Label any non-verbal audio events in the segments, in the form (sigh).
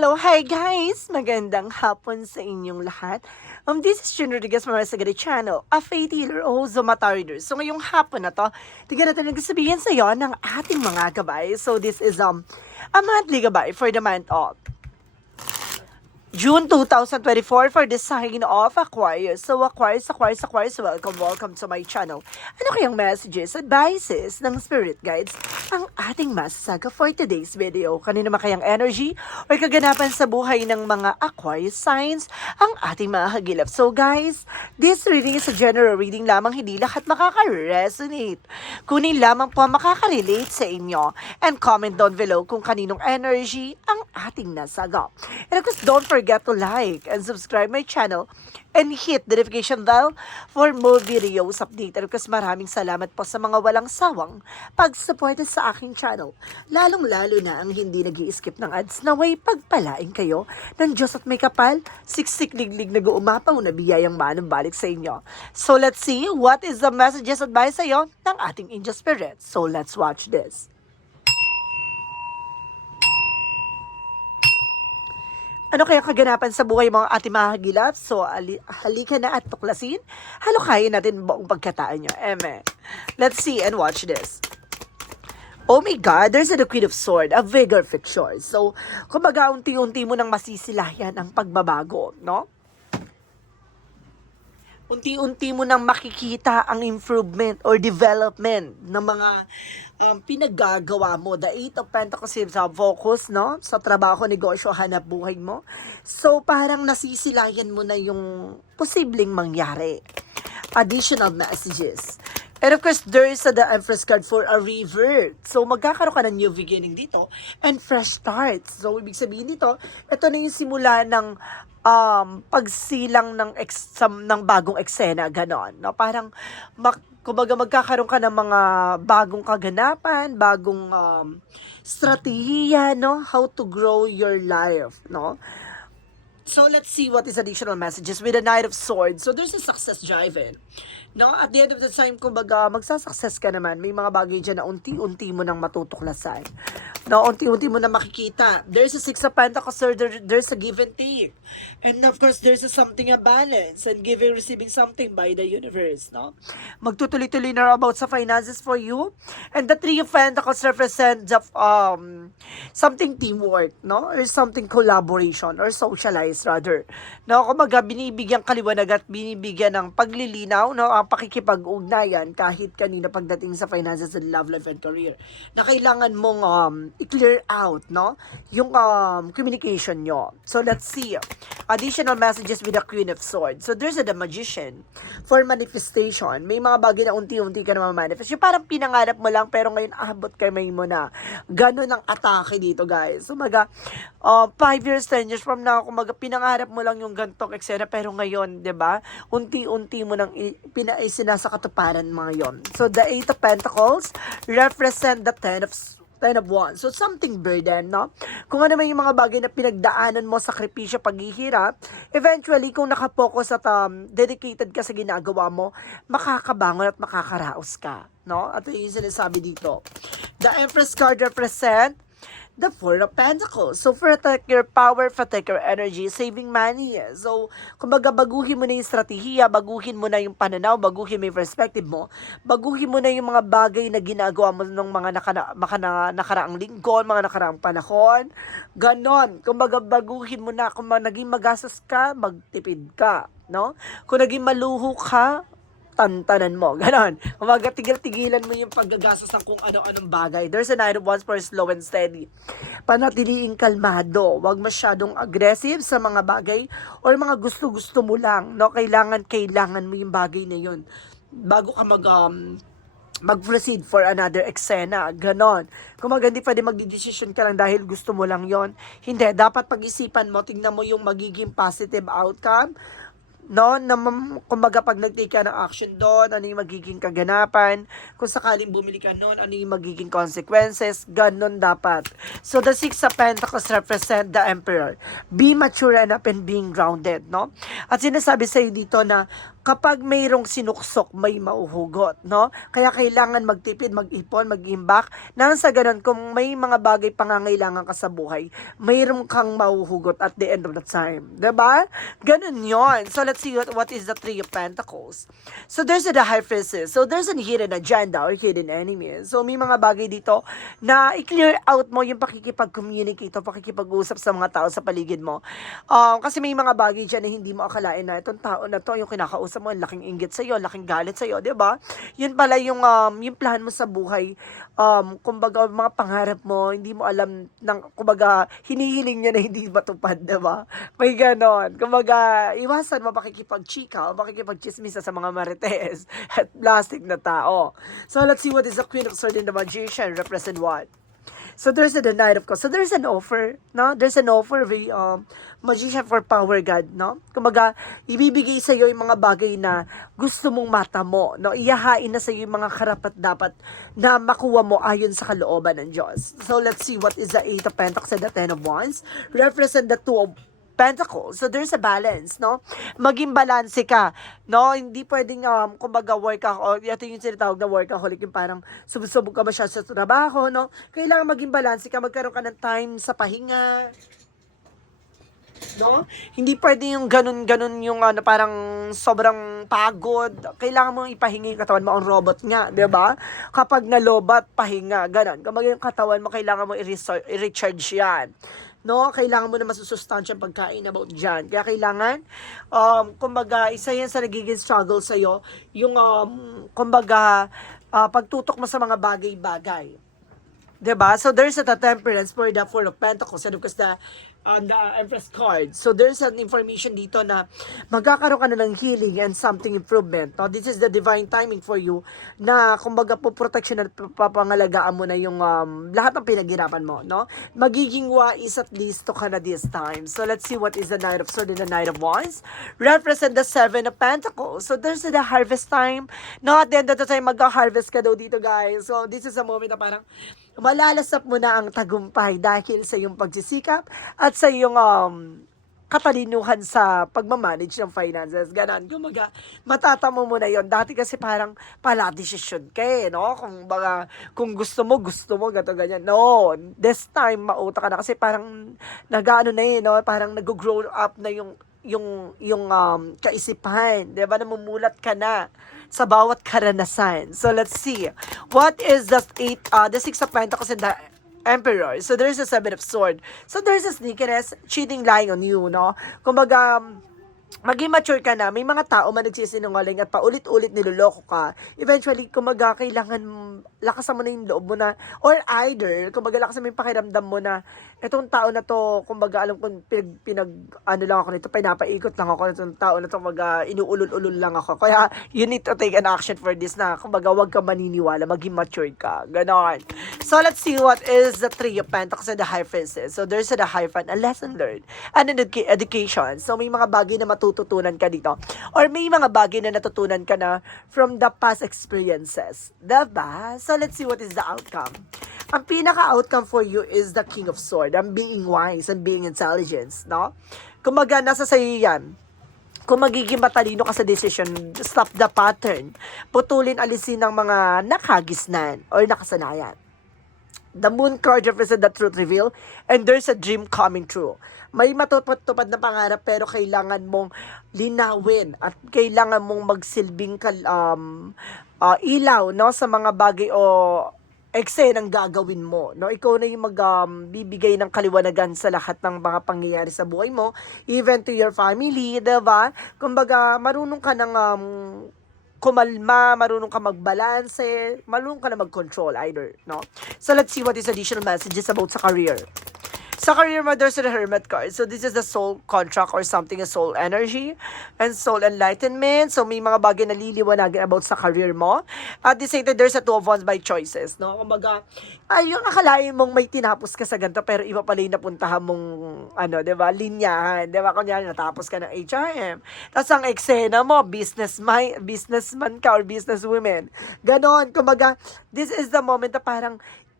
Hello, hi guys! Magandang hapon sa inyong lahat. Um, this is Jun Rodriguez from Sagari Channel, a faith healer o Zomata reader. So ngayong hapon na to, tignan natin nagsasabihin sa iyo ng ating mga gabay. So this is um, a monthly gabay for the month of June 2024 for the sign of Aquarius. So Aquarius, Aquarius, Aquarius, welcome, welcome to my channel. Ano kayang messages, advices ng spirit guides ang ating masasaga for today's video? Kanino makayang energy or kaganapan sa buhay ng mga Aquarius signs ang ating mga hagilap. So guys, this reading is a general reading lamang, hindi lahat makaka-resonate. Kunin lamang po ang makaka-relate sa inyo. And comment down below kung kaninong energy ang ating nasaga. And of course, don't forget to like and subscribe my channel and hit the notification bell for more videos update. And of course, maraming salamat po sa mga walang sawang pag-support sa aking channel. Lalong-lalo na ang hindi nag skip ng ads na way pagpalain kayo ng Diyos at may kapal, siksik-liglig na uumapaw na biyayang manong balik sa inyo. So let's see what is the messages advice sa iyo ng ating angel spirit. So let's watch this. Ano kaya kaganapan sa buhay mga ating mga? So, ali, halika na at tuklasin. Halukayin natin buong pagkataan nyo. Eme. Let's see and watch this. Oh my God, there's a the Queen of Sword, a vigor fiction. So, kumbaga, unti-unti mo nang masisilayan ang pagbabago, no? Unti-unti mo nang makikita ang improvement or development ng mga um, pinaggagawa mo. The Eight of Pentacles is sa focus, no? Sa trabaho, negosyo, hanap buhay mo. So, parang nasisilayan mo na yung posibleng mangyari. Additional messages. And of course, there is a, the Empress card for a revert. So, magkakaroon ka ng new beginning dito and fresh start. So, ibig sabihin dito, ito na yung simula ng um, pagsilang ng, ex, sam- ng bagong eksena, ganon. No? Parang, mak, kumbaga magkakaroon ka ng mga bagong kaganapan, bagong um, strategiya, no? How to grow your life, no? So let's see what is additional messages with the Knight of Swords. So there's a success drive in. No? At the end of the time, kumbaga, magsasuccess ka naman. May mga bagay dyan na unti-unti mo nang matutuklasan. No? Unti-unti mo na makikita. There's a Six of Pentacles, sir. There, there's a give and take. And of course, there's a something a balance and giving, receiving something by the universe. No? Magtutuloy-tuloy na about sa finances for you. And the Three of Pentacles represent the, um, something teamwork, no? Or something collaboration or socialize rather. No, kumbaga binibigyan kaliwanag at binibigyan ng paglilinaw, no, ang pakikipag-ugnayan kahit kanina pagdating sa finances and love life and career. Na kailangan mong um, i-clear out, no, yung um, communication nyo. So let's see. Additional messages with the Queen of Swords. So there's a the Magician for manifestation. May mga bagay na unti-unti ka na manifest. Yung parang pinangarap mo lang pero ngayon abot kamay mo na. Ganun ang atake dito, guys. So, maga, uh, 5 years, 10 years from now, kumaga, pinangarap mo lang yung gantong eksena, pero ngayon, 'di ba unti-unti mo nang i- pina, isinasa katuparan mga yon. So, the Eight of Pentacles represent the Ten of Ten of Wands. So, something burden, no? Kung ano man yung mga bagay na pinagdaanan mo, sakripisyo, paghihirap, eventually, kung nakapokus at um, dedicated ka sa ginagawa mo, makakabangon at makakaraos ka, no? At yun yung sinasabi dito. The Empress card represent the Four of Pentacles. So, protect your power, protect your energy, saving money. So, kumbaga, baguhin mo na yung strategiya, baguhin mo na yung pananaw, baguhin mo yung perspective mo, baguhin mo na yung mga bagay na ginagawa mo ng mga nakana, makana, nakaraang linggo, mga nakaraang panahon. Ganon. Kumbaga, baguhin mo na. Kung naging magastos ka, magtipid ka. No? Kung naging maluho ka, tantanan mo. (laughs) Ganon. Umaga, tigil-tigilan mo yung paggagastos ng kung ano-anong bagay. There's a night of once for slow and steady. Panatiliing kalmado. Huwag masyadong aggressive sa mga bagay or mga gusto-gusto mo lang. No? Kailangan, kailangan mo yung bagay na yun. Bago ka mag, um, mag-proceed for another eksena. Ganon. Kung magandi pwede magdi-decision ka lang dahil gusto mo lang yon Hindi. Dapat pag-isipan mo, tingnan mo yung magiging positive outcome no? Na kumbaga pag nag-take ka ng action doon, ano yung magiging kaganapan? Kung sakaling bumili ka noon, ano yung magiging consequences? Ganon dapat. So the Six of Pentacles represent the Emperor. Be mature enough and being grounded, no? At sinasabi sa dito na kapag mayroong sinuksok, may mauhugot, no? Kaya kailangan magtipid, mag-ipon, mag-imbak. Nang sa ganun, kung may mga bagay pangangailangan ka sa buhay, mayroong kang mauhugot at the end of the time. ba? Ganun yon. So let's see what, what is the Three of Pentacles. So there's the High Priestess. So there's a hidden agenda or hidden enemy. So may mga bagay dito na i-clear out mo yung pakikipag-communicate o pakikipag-usap sa mga tao sa paligid mo. Um, kasi may mga bagay dyan na hindi mo akalain na itong tao na to, yung kinakausap mo, laking inggit sa'yo, laking galit sa'yo, di ba? Yun pala yung, um, yung plan mo sa buhay. Um, kumbaga, mga pangarap mo, hindi mo alam, ng, kumbaga, hinihiling niya na hindi matupad, di ba? May ganon. Kumbaga, iwasan mo pakikipag-chika o pakikipag-chismisa sa mga marites (laughs) at plastic na tao. So, let's see what is the Queen of Swords and the Magician represent what? So there's the Knight of Cups. So there's an offer, no? There's an offer of a um, magician for power God, no? Kumbaga, ibibigay sa iyo yung mga bagay na gusto mong mata mo, no? Iyahain na sa iyo yung mga karapat dapat na makuha mo ayon sa kalooban ng Diyos. So let's see what is the Eight of Pentacles and the Ten of Wands. Represent the Two of Pentacles. So there's a balance, no? Maging balanse ka, no? Hindi pwedeng um kumbaga work ako, ito yung sinatawag na workaholic, yung parang subsubog ka masyado sa trabaho, no? Kailangan maging balanse ka, magkaroon ka ng time sa pahinga, no? Hindi pwede yung ganun-ganun yung ano parang sobrang pagod. Kailangan mo ipahinga yung katawan mo ang robot nga, 'di ba? Kapag nalobat, pahinga, ganun. Kapag yung katawan mo kailangan mo i-recharge 'yan. No, kailangan mo na masusustansya ang pagkain about dyan. Kaya kailangan, um, kumbaga, isa yan sa nagiging struggle sa'yo, yung, um, kumbaga, ah, pagtutok mo sa mga bagay-bagay. 'Di ba? So there's a temperance for the Four of Pentacles and of course the on the Empress card. So there's an information dito na magkakaroon ka na ng healing and something improvement. No? This is the divine timing for you na kumbaga po protection at papangalagaan mo na yung um, lahat ng pinaghirapan mo. No? Magiging wise at least to ka na this time. So let's see what is the Knight of Swords and the Knight of Wands. Represent the Seven of Pentacles. So there's the harvest time. No, at the end of the time, mag-harvest ka daw dito guys. So this is a moment na parang malalasap mo na ang tagumpay dahil sa iyong pagsisikap at sa iyong um, katalinuhan sa pagmamanage ng finances. Ganon. Kumaga, matatamo mo na yon Dati kasi parang pala decision ka eh, no? Kung baga, kung gusto mo, gusto mo, gato ganyan. No, this time, mauta ka na kasi parang nag-ano na eh, no? Parang nag-grow up na yung yung yung um, kaisipan, 'di ba? Namumulat ka na sa bawat karanasan. So let's see. What is the eight uh, the six of pentacles and the emperor? So there's a seven of sword. So there's a sneakiness, cheating lying on you, no? Kumbaga um, maging mature ka na, may mga tao man nagsisinungaling at paulit-ulit niloloko ka, eventually, kumaga, kailangan, lakasan mo na yung loob mo na, or either, kumaga, lakasan mo yung pakiramdam mo na, itong tao na to, kumbaga, alam ko, pinag, pinag ano lang ako nito, pinapaikot lang ako, itong tao na to, kumbaga, inuulol-ulol lang ako. Kaya, you need to take an action for this na, kumbaga, wag ka maniniwala, maging mature ka. Ganon. So, let's see what is the Three of Pentacles and the High Priestess. So, there's the High Friend, a lesson learned, and an educa- education. So, may mga bagay na matututunan ka dito. Or may mga bagay na natutunan ka na from the past experiences. Diba? So, let's see what is the outcome. Ang pinaka-outcome for you is the King of Sword. Ang being wise and being intelligence, no? Kumaga, nasa sa'yo yan kung magiging matalino ka sa decision, stop the pattern. Putulin, alisin ng mga nakagisnan or nakasanayan. The moon card represents the truth reveal and there's a dream coming true. May matutupad na pangarap pero kailangan mong linawin at kailangan mong magsilbing kal, um, uh, ilaw no sa mga bagay o eksenang gagawin mo. No, ikaw na yung magbibigay ng kaliwanagan sa lahat ng mga pangyayari sa buhay mo, even to your family, 'di ba? Kumbaga, marunong ka ng um, kumalma, marunong ka magbalanse, marunong ka na mag-control either, no? So let's see what is additional messages about sa career. Sa career mo, there's a hermit card. So, this is the soul contract or something, a soul energy and soul enlightenment. So, may mga bagay na liliwanagin about sa career mo. At the same time, there's a two of wands by choices. No? Kumbaga, ay, yung akalain mong may tinapos ka sa ganito, pero iba pala yung napuntahan mong, ano, di ba, linyahan. Di ba, kunyari, natapos ka ng HRM. Tapos, ang eksena mo, businessman, businessman ka or businesswoman. Ganon. Kumbaga, this is the moment na parang,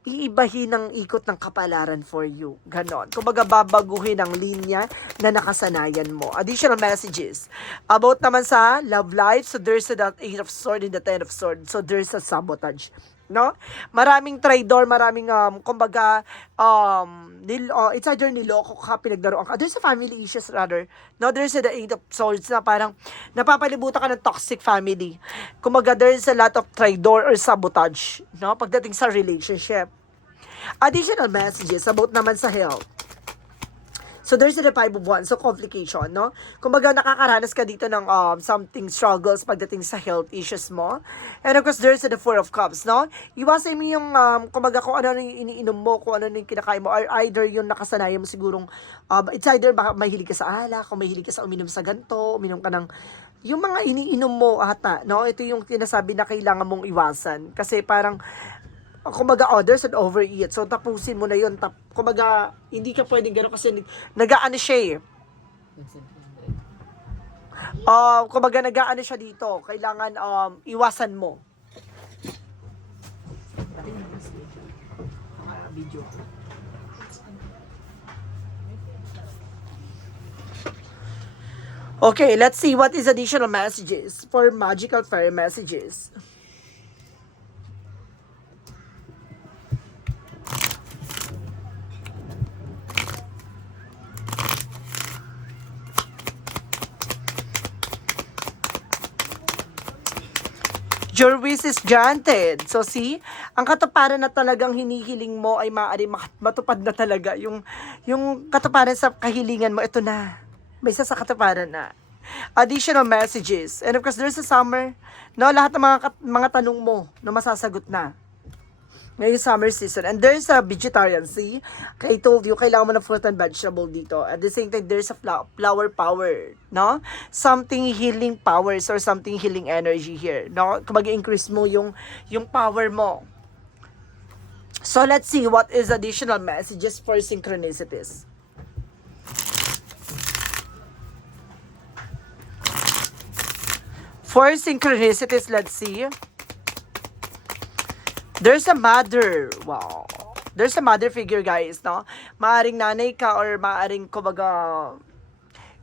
iibahin ang ikot ng kapalaran for you. Ganon. Kumbaga, babaguhin ang linya na nakasanayan mo. Additional messages. About naman sa love life, so there's that eight of sword and the ten of sword. So there's a sabotage. No? Maraming traidor, maraming, um, kumbaga, um, nil, uh, it's either niloko ka, pinagdaroan ka. There's a family issues rather. No, there's a the eight of swords na parang napapalibutan ka ng toxic family. Kumbaga, there's a lot of traidor or sabotage. No? Pagdating sa relationship. Additional messages about naman sa health. So there's the five of wands, so complication, no? Kumbaga nakakaranas ka dito ng um, something struggles pagdating sa health issues mo. And of course, there's the four of cups, no? Iwasan mo yung, um, kumbaga kung ano yung iniinom mo, kung ano yung kinakain mo, or either yung nakasanayan mo sigurong, um, it's either baka mahilig ka sa alak, kung mahilig ka sa uminom sa ganto, uminom ka ng, yung mga iniinom mo ata, no? Ito yung tinasabi na kailangan mong iwasan. Kasi parang, kumbaga others and overeat. So tapusin mo na yun. Tap, kumbaga hindi ka pwedeng gano'n kasi nag-aano siya eh. Uh, kumbaga nag-aano siya dito. Kailangan um, iwasan mo. Okay, let's see what is additional messages for magical fairy messages. Your wish is granted. So see, ang katuparan na talagang hinihiling mo ay maaari matupad na talaga. Yung, yung katuparan sa kahilingan mo, ito na. May isa sa katuparan na. Additional messages. And of course, there's a summer. No, lahat ng mga, mga tanong mo na masasagot na ngayong summer season. And there's a vegetarian, see? I told you, kailangan mo ng fruit and vegetable dito. At the same time, there's a flower power, no? Something healing powers or something healing energy here, no? Kung increase mo yung, yung power mo. So, let's see what is additional messages for synchronicities. For synchronicities, let's see. There's a mother. Wow. There's a mother figure, guys, no? Maaring nanay ka or maaring, kumbaga,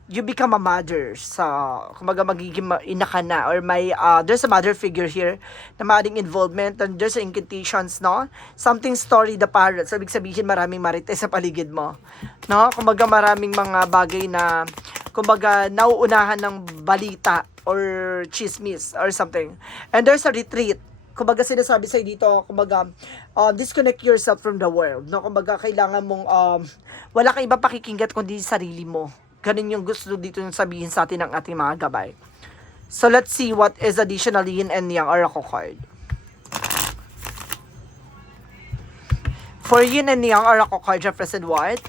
you become a mother sa, kumbaga, magiging ma- ina ka na or may, uh, there's a mother figure here na maaring involvement and there's incantations, no? Something story the parrot. So, sabihin, maraming marites sa paligid mo. No? Kumbaga, maraming mga bagay na, kumbaga, nauunahan ng balita or chismis or something. And there's a retreat kumbaga sinasabi sa'yo dito, kumbaga, uh, disconnect yourself from the world. No? Kumbaga, kailangan mong, um, wala kang iba pakikinggan kundi sarili mo. Ganun yung gusto dito yung sabihin sa atin ng ating mga gabay. So, let's see what is additional yin and yang oracle card. For yin and yang oracle card represent what?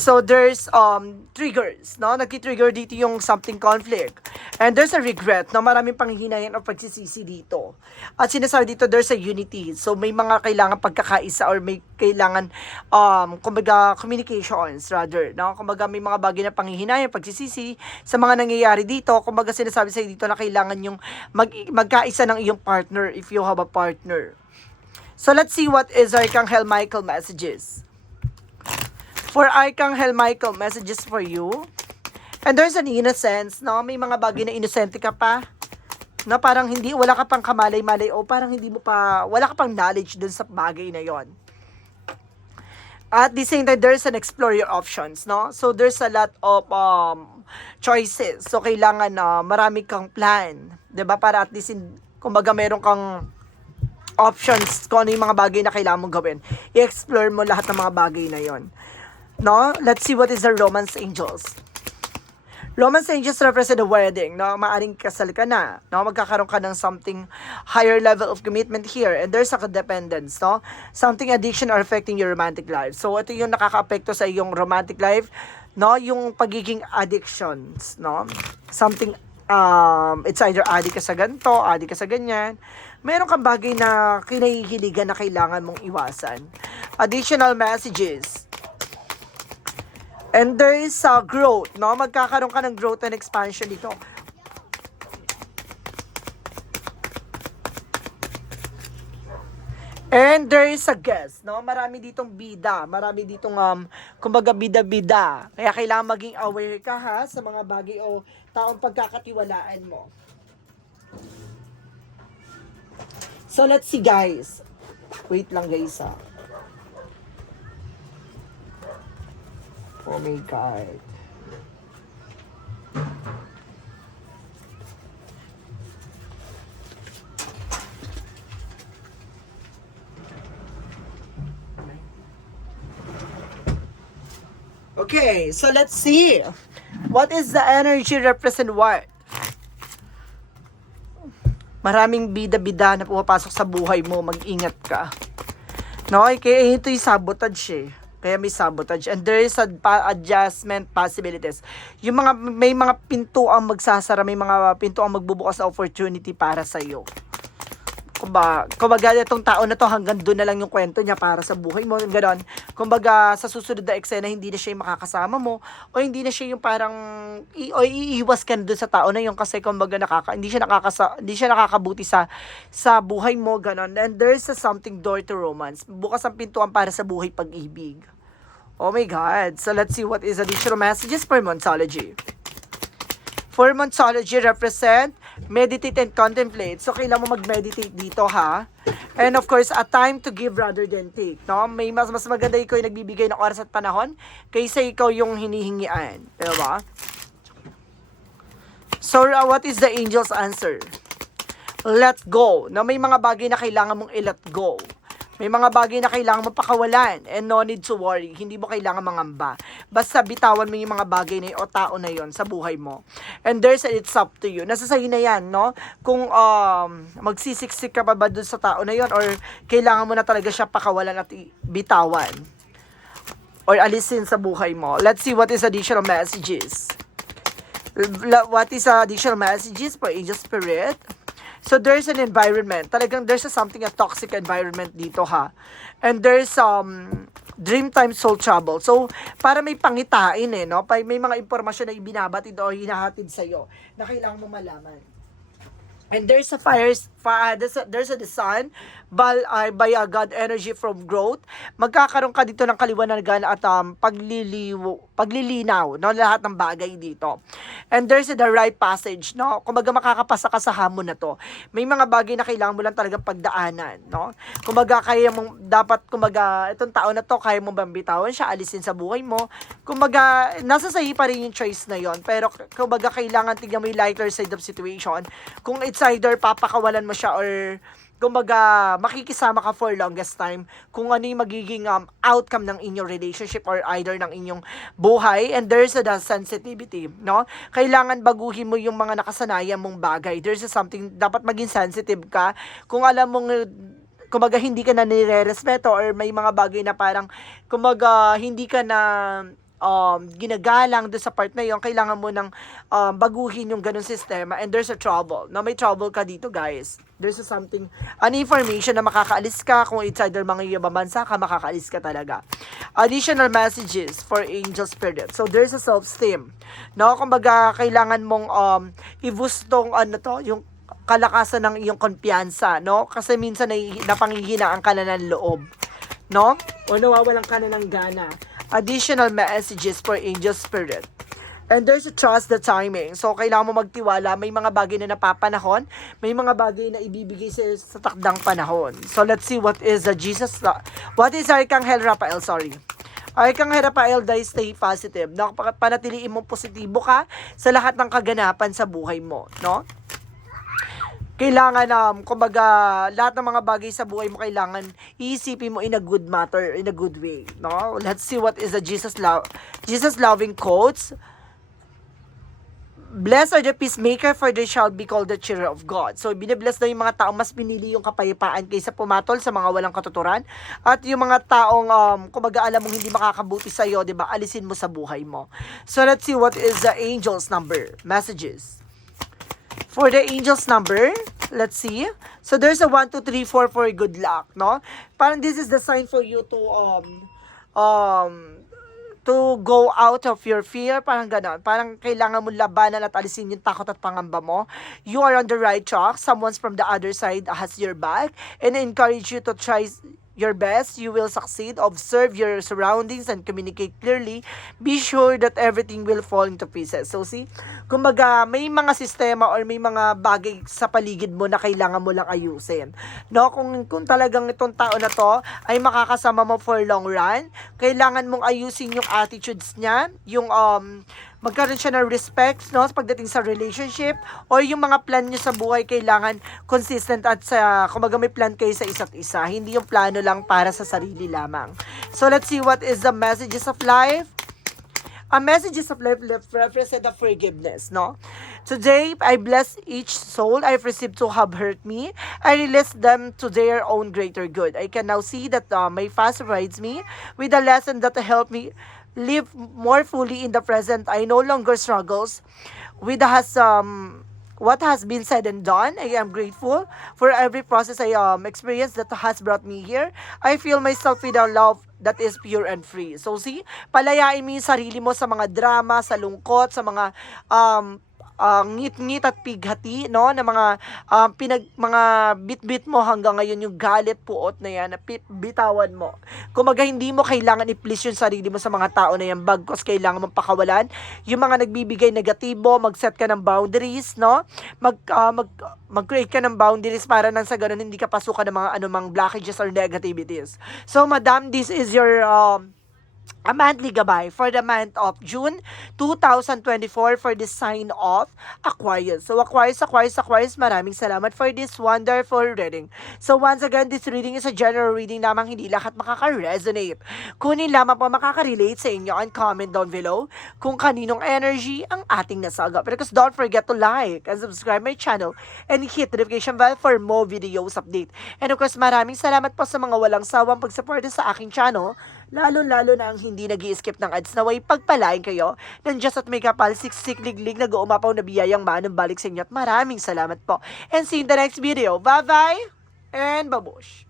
So there's um triggers, no? Nagki-trigger dito yung something conflict. And there's a regret, no? Maraming panghihinayan o pagsisisi dito. At sinasabi dito there's a unity. So may mga kailangan pagkakaisa or may kailangan um kumbaga communications rather, no? Kumbaga may mga bagay na panghihinayan, pagsisisi sa mga nangyayari dito. Kumbaga sinasabi sa dito na kailangan yung mag magkaisa ng iyong partner if you have a partner. So let's see what is Archangel Michael messages. For Archangel Michael, messages for you. And there's an innocence, no? May mga bagay na innocent ka pa. No, parang hindi, wala ka pang kamalay-malay o parang hindi mo pa, wala ka pang knowledge dun sa bagay na yon. At the same time, there's an explore your options, no? So, there's a lot of um, choices. So, kailangan na uh, marami kang plan. ba Para at least, in, kumbaga, meron kang options kung ano yung mga bagay na kailangan mong gawin. I-explore mo lahat ng mga bagay na yon. No? Let's see what is the romance angels. Romance angels represent a wedding, no? Maaring kasal ka na, no? Magkakaroon ka ng something higher level of commitment here. And there's a codependence, no? Something addiction or affecting your romantic life. So, ito yung nakaka-apekto sa iyong romantic life, no? Yung pagiging addictions, no? Something, um, it's either addict ka sa ganito, addict ka sa ganyan. Meron kang bagay na kinahihiligan na kailangan mong iwasan. Additional messages. And there is uh, growth, no? Magkakaroon ka ng growth and expansion dito. And there is a guest, no? Marami ditong bida, marami ditong um kumbaga bida-bida. Kaya kailangan maging aware ka ha sa mga bagay o taong pagkakatiwalaan mo. So let's see guys. Wait lang guys ha. Oh my God. Okay, so let's see. What is the energy represent what? Maraming bida-bida na pumapasok sa buhay mo, mag-ingat ka. No, kaya ito yung sabotage eh. Kaya may sabotage. And there is adjustment possibilities. Yung mga, may mga pinto magsasara, may mga pinto magbubukas na opportunity para sa'yo. Kumbaga, kumbaga itong tao na to hanggang doon na lang yung kwento niya para sa buhay mo, ganon. Kumbaga, sa susunod na eksena, hindi na siya yung makakasama mo, o hindi na siya yung parang, i, o iiwas ka doon sa tao na yun kasi kumbaga nakaka, hindi siya nakakasa, hindi siya nakakabuti sa, sa buhay mo, ganon. And there's a something door to romance. Bukas ang pintuan para sa buhay pag-ibig. Oh my God. So let's see what is additional messages for Monsology. For Monsology represent meditate and contemplate. So, kailangan mo mag-meditate dito, ha? And of course, a time to give rather than take, no? May mas, mas maganda ikaw yung nagbibigay ng oras at panahon kaysa ikaw yung hinihingian. Di ba? So, uh, what is the angel's answer? Let go. Na may mga bagay na kailangan mong i-let go. May mga bagay na kailangan mo pakawalan and no need to worry. Hindi mo kailangan mangamba. Basta bitawan mo yung mga bagay na yun o tao na yon sa buhay mo. And there's it's up to you. Nasa sa'yo na yan, no? Kung um, magsisiksik ka pa ba dun sa tao na yon or kailangan mo na talaga siya pakawalan at bitawan or alisin sa buhay mo. Let's see what is additional messages. What is additional messages for angel spirit? So there's an environment. Talagang there's a something a toxic environment dito ha. And there's um Dreamtime Soul Trouble. So, para may pangitain eh, no? May mga impormasyon na ibinabatid o hinahatid sa'yo na kailangan mo malaman. And there's a fire, there's a, there's a the sun, bal, by a God energy from growth. Magkakaroon ka dito ng kaliwanagan at um, pagliliw, paglilinaw, no? Lahat ng bagay dito. And there's the right passage, no? Kumbaga makakapasa ka sa hamon na to. May mga bagay na kailangan mo lang talagang pagdaanan, no? Kumbaga kaya mong, dapat, kumbaga, itong tao na to, kaya mong bambitawan siya, alisin sa buhay mo. Kumbaga, nasa sa'yo pa rin yung choice na yon Pero, kumbaga, kailangan tignan mo yung lighter side of situation. Kung it's either papakawalan mo siya or kumbaga, makikisama ka for longest time kung ano yung magiging um, outcome ng inyong relationship or either ng inyong buhay and there's a the sensitivity, no? Kailangan baguhin mo yung mga nakasanayan mong bagay. There's a something, dapat maging sensitive ka kung alam mong kumbaga hindi ka na nire-respeto or may mga bagay na parang kumbaga hindi ka na um, ginagalang doon sa part na yon kailangan mo nang um, baguhin yung ganun sistema and there's a trouble. No, may trouble ka dito, guys. There's a something, an information na makakaalis ka kung it's either mga ibang ka, makakaalis ka talaga. Additional messages for angel spirit. So, there's a self-esteem. No, kumbaga, kailangan mong um, i-boost tong ano to, yung kalakasan ng iyong kumpiyansa, no? Kasi minsan na, napanghihinaan ka na ng loob, no? O nawawalan ka na ng gana additional messages for angel spirit. And there's a trust the timing. So, kailangan mo magtiwala. May mga bagay na napapanahon. May mga bagay na ibibigay sa, sa takdang panahon. So, let's see what is the Jesus... What is Arkanghel Raphael? Sorry. Arkanghel Raphael, dahil stay positive. No? Panatiliin mong positibo ka sa lahat ng kaganapan sa buhay mo. No? Kailangan um, kumbaga lahat ng mga bagay sa buhay mo kailangan iisipin mo in a good matter in a good way no let's see what is the Jesus love Jesus loving quotes Blessed are the peacemaker for they shall be called the children of God. So, binibless daw yung mga taong mas pinili yung kapayapaan kaysa pumatol sa mga walang katuturan. At yung mga taong, um, kumaga alam mong hindi makakabuti sa iyo, di ba, alisin mo sa buhay mo. So, let's see what is the angel's number. Messages. For the angel's number, let's see. So, there's a 1, 2, 3, 4 for good luck, no? Parang this is the sign for you to, um, um, to go out of your fear, parang ganon. Parang kailangan mo labanan at alisin yung takot at pangamba mo. You are on the right track. Someone's from the other side has your back and I encourage you to try your best. You will succeed. Observe your surroundings and communicate clearly. Be sure that everything will fall into pieces. So see, kumbaga may mga sistema or may mga bagay sa paligid mo na kailangan mo lang ayusin. No, kung kung talagang itong tao na to ay makakasama mo for long run, kailangan mong ayusin yung attitudes niya, yung um magkaroon siya ng respect no pagdating sa relationship or yung mga plan niyo sa buhay kailangan consistent at sa kumaga may plan kayo sa isa't isa hindi yung plano lang para sa sarili lamang so let's see what is the messages of life a messages of life represent the forgiveness, no? Today, I bless each soul I've received to have hurt me. I release them to their own greater good. I can now see that uh, my fast provides me with a lesson that help me live more fully in the present. I no longer struggles with has um what has been said and done. I am grateful for every process I um experienced that has brought me here. I feel myself with a love that is pure and free. So see, palayain mo yung sarili mo sa mga drama, sa lungkot, sa mga um ah, ngit-ngit at pighati no na mga um, pinag mga bit-bit mo hanggang ngayon yung galit puot na yan na bitawan mo. Kumaga hindi mo kailangan i-please yung sarili mo sa mga tao na yan bagkos kailangan mong pakawalan yung mga nagbibigay negatibo, mag-set ka ng boundaries, no? Mag ah, mag mag-create ka ng boundaries para nang sa ganun hindi ka pasukan ng mga anumang blockages or negativities. So madam, this is your um, a monthly gabay for the month of June 2024 for the sign of Aquarius. So Aquarius, Aquarius, Aquarius, maraming salamat for this wonderful reading. So once again, this reading is a general reading lamang hindi lahat makaka-resonate. Kunin lamang po makaka-relate sa inyo and comment down below kung kaninong energy ang ating nasaga. But because don't forget to like and subscribe my channel and hit notification bell for more videos update. And of course, maraming salamat po sa mga walang sawang pagsuporta sa aking channel lalo-lalo na ang hindi nag skip ng ads na way pagpalain kayo ng Diyos at may kapal siksik-liglig na umapaw na biyayang manong balik sa inyo at maraming salamat po. And see you in the next video. Bye-bye and babush!